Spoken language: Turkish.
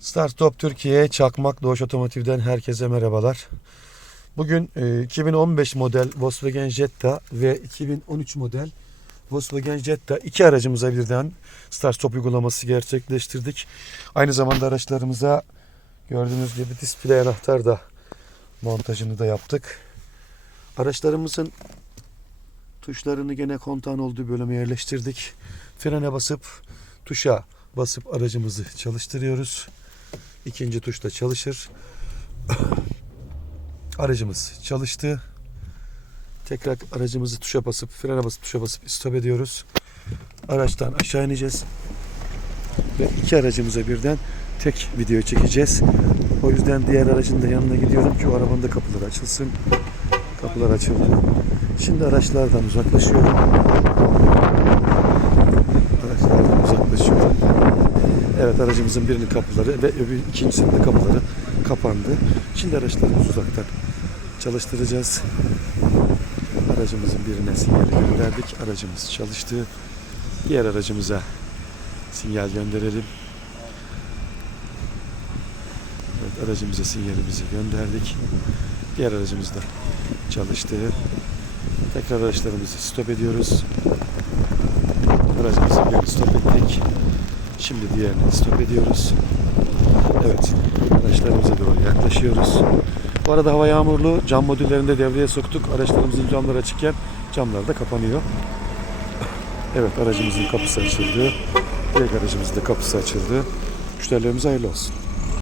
Start Stop Türkiye Çakmak Doğuş Otomotiv'den herkese merhabalar. Bugün e, 2015 model Volkswagen Jetta ve 2013 model Volkswagen Jetta iki aracımıza birden Start Stop uygulaması gerçekleştirdik. Aynı zamanda araçlarımıza gördüğünüz gibi display anahtar da montajını da yaptık. Araçlarımızın tuşlarını gene kontağın olduğu bölüme yerleştirdik. Frene basıp tuşa basıp aracımızı çalıştırıyoruz. İkinci tuşta çalışır. Aracımız çalıştı. Tekrar aracımızı tuşa basıp frene basıp tuşa basıp stop ediyoruz. Araçtan aşağı ineceğiz. Ve iki aracımıza birden tek video çekeceğiz. O yüzden diğer aracın da yanına gidiyorum ki o arabanın da kapıları açılsın. Kapılar açıldı. Şimdi araçlardan uzaklaşıyorum. Araçlardan uzaklaşıyorum. Evet aracımızın birinin kapıları ve öbür ikincisinin de kapıları kapandı. Şimdi araçlarımızı uzaktan çalıştıracağız. Aracımızın birine sinyali gönderdik. Aracımız çalıştı. Diğer aracımıza sinyal gönderelim. Evet aracımıza sinyalimizi gönderdik. Diğer aracımız da çalıştı. Tekrar araçlarımızı stop ediyoruz. Aracımızı bir stop ettik. Şimdi diğerini stop ediyoruz. Evet, araçlarımıza doğru yaklaşıyoruz. Bu arada hava yağmurlu. Cam modüllerini de devreye soktuk. Araçlarımızın camları açıkken camlar da kapanıyor. Evet, aracımızın kapısı açıldı. Diğer aracımızın da kapısı açıldı. Müşterilerimize hayırlı olsun.